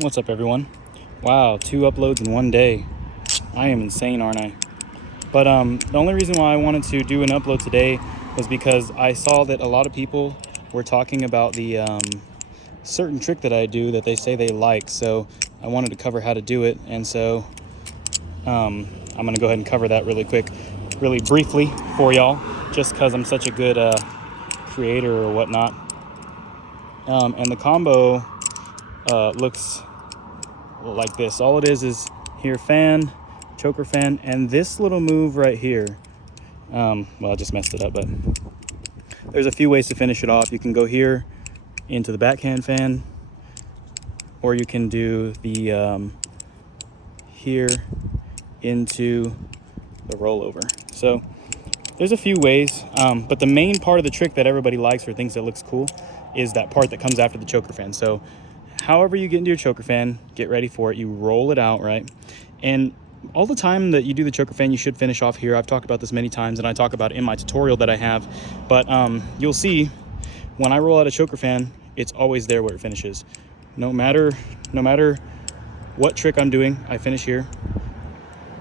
What's up, everyone? Wow, 2 uploads in one day. I am insane, aren't I? But the only reason why I wanted to do an upload today was because I saw that a lot of people were talking about the certain trick that I do that they say they like. So I wanted to cover how to do it, and so I'm gonna go ahead and cover that really quick, really briefly for y'all, just because I'm such a good creator or whatnot. And the combo looks like this. All it is here, fan, choker fan, and this little move right here. Well, I just messed it up, but there's a few ways to finish it off. You can go here into the backhand fan, or you can do the here into the rollover. So there's a few ways, but the main part of the trick that everybody likes or thinks that looks cool is that part that comes after the choker fan. So however you get into your choker fan, get ready for it. You roll it out, right? And all the time that you do the choker fan, you should finish off here. I've talked about this many times, and I talk about it in my tutorial that I have. But you'll see when I roll out a choker fan, it's always there where it finishes. No matter what trick I'm doing, I finish here.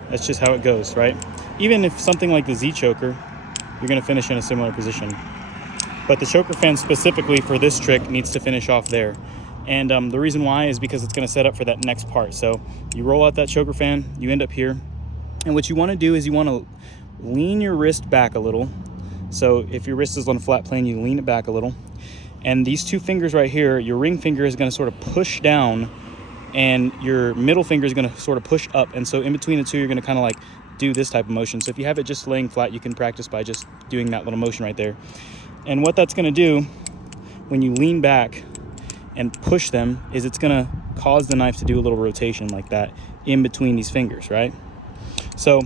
That's just how it goes, right? Even if something like the Z choker, you're gonna finish in a similar position. But the choker fan specifically for this trick needs to finish off there. And the reason why is because it's going to set up for that next part. So you roll out that choker fan, you end up here. And what you want to do is you want to lean your wrist back a little. So if your wrist is on a flat plane, you lean it back a little. And these two fingers right here, your ring finger is going to sort of push down, and your middle finger is going to sort of push up. And so in between the two, you're going to kind of like do this type of motion. So if you have it just laying flat, you can practice by just doing that little motion right there. And what that's going to do when you lean back and push them is it's going to cause the knife to do a little rotation like that in between these fingers, right? So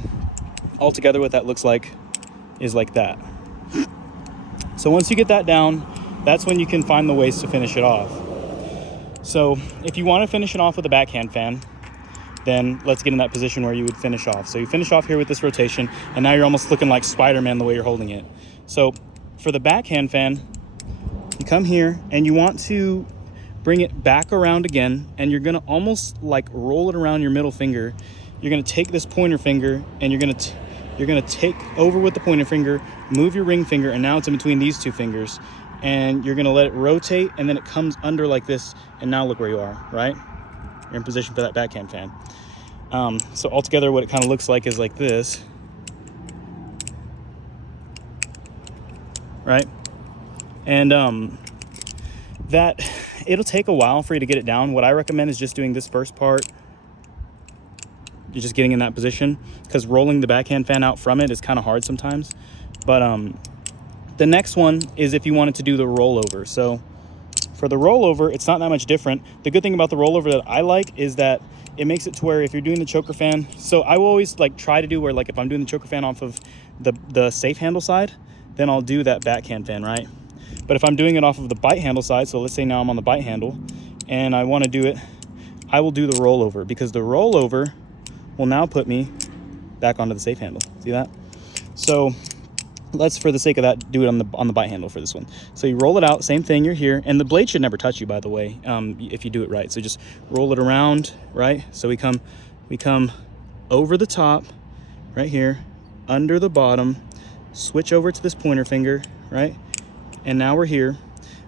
altogether what that looks like is like that. So once you get that down, that's when you can find the ways to finish it off. So if you want to finish it off with a backhand fan, then let's get in that position where you would finish off. So you finish off here with this rotation, and now you're almost looking like Spider-Man the way you're holding it. So for the backhand fan, you come here and you want to bring it back around again, and you're gonna almost like roll it around your middle finger. You're gonna take this pointer finger and you're gonna take over with the pointer finger, move your ring finger, and now it's in between these two fingers, and you're gonna let it rotate, and then it comes under like this, and now look where you are, right? You're in position for that backhand fan. So altogether what it kind of looks like is like this, right? And that it'll take a while for you to get it down. What I recommend is just doing this first part. You're just getting in that position, because rolling the backhand fan out from it is kind of hard sometimes. But the next one is if you wanted to do the rollover. So for the rollover, it's not that much different. The good thing about the rollover that I like is that it makes it to where if you're doing the choker fan, so I will always like try to do where, like, if I'm doing the choker fan off of the safe handle side, then I'll do that backhand fan, right? But if I'm doing it off of the bite handle side, so let's say now I'm on the bite handle and I want to do it, I will do the rollover, because the rollover will now put me back onto the safe handle. See that? So let's, for the sake of that, do it on the bite handle for this one. So you roll it out, same thing, you're here, and the blade should never touch you, by the way, if you do it right. So just roll it around, right? So we come over the top right here, under the bottom, switch over to this pointer finger, right? And now we're here.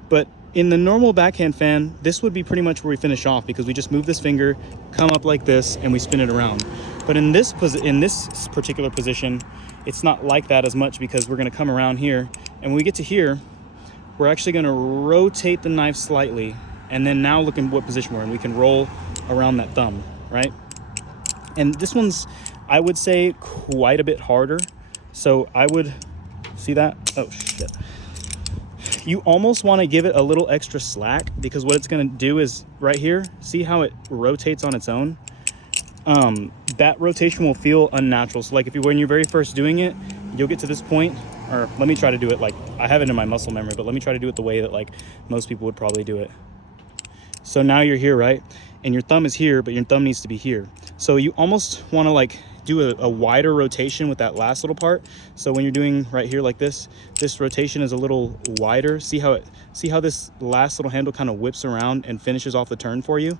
But in the normal backhand fan, this would be pretty much where we finish off, because we just move this finger, come up like this, and we spin it around. But in this particular position, it's not like that as much, because we're gonna come around here, and when we get to here, we're actually gonna rotate the knife slightly, and then now look in what position we're in. We can roll around that thumb, right? And this one's, I would say, quite a bit harder. So I would, see that? Oh shit. You almost want to give it a little extra slack, because what it's going to do is right here, see how it rotates on its own? That rotation will feel unnatural. So like when you're very first doing it, you'll get to this point, or let me try to do it like, I have it in my muscle memory, but let me try to do it the way that like most people would probably do it. So now you're here, right? And your thumb is here, but your thumb needs to be here. So you almost want to like do a wider rotation with that last little part. So when you're doing right here like this rotation is a little wider. See how this last little handle kind of whips around and finishes off the turn for you?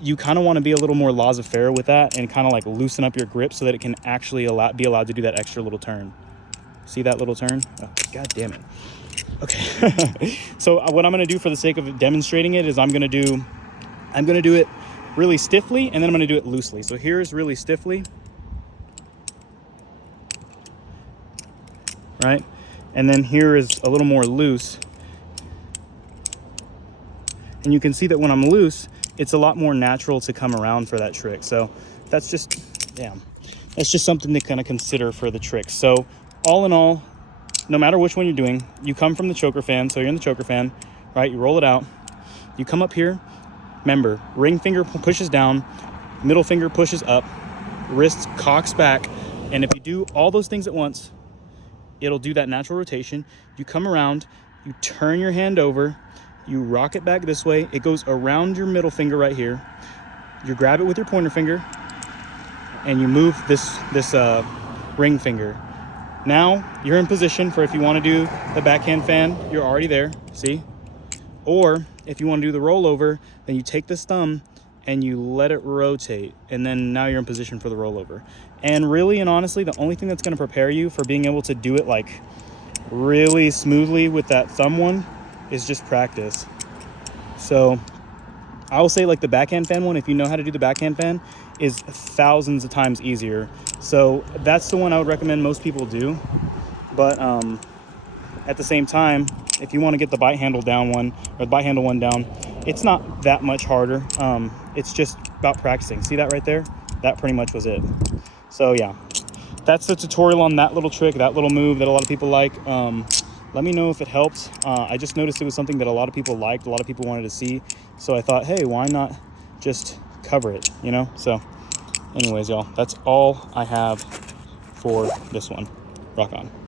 you kind of want to be a little more laissez-faire with that and kind of like loosen up your grip so that it can actually be allowed to do that extra little turn. See that little turn? Oh, God damn it. Okay. So what I'm going to do for the sake of demonstrating it is I'm going to do it really stiffly, and then I'm going to do it loosely. So here's really stiffly, right? And then here is a little more loose. And you can see that when I'm loose, it's a lot more natural to come around for that trick. So that's just, that's just something to kind of consider for the trick. So all in all, no matter which one you're doing, you come from the choker fan. So you're in the choker fan, right? You roll it out. You come up here. Remember, ring finger pushes down, middle finger pushes up, wrist cocks back. And if you do all those things at once, it'll do that natural rotation. You come around, you turn your hand over, you rock it back this way. It goes around your middle finger right here. You grab it with your pointer finger, and you move this ring finger. Now you're in position for if you want to do the backhand fan, you're already there, see? Or if you want to do the rollover, then you take this thumb and you let it rotate, and then now you're in position for the rollover. And really and honestly, the only thing that's going to prepare you for being able to do it like really smoothly with that thumb one is just practice. So I will say like the backhand fan one, if you know how to do the backhand fan, is thousands of times easier. So that's the one I would recommend most people do. But at the same time, if you want to get the bite handle down one, or the bite handle one down, it's not that much harder. It's just about practicing. See that right there? That pretty much was it. So yeah, that's the tutorial on that little trick, that little move that a lot of people like. Let me know if it helped. I just noticed it was something that a lot of people liked, a lot of people wanted to see. So I thought, hey, why not just cover it, you know? So anyways, y'all, that's all I have for this one. Rock on.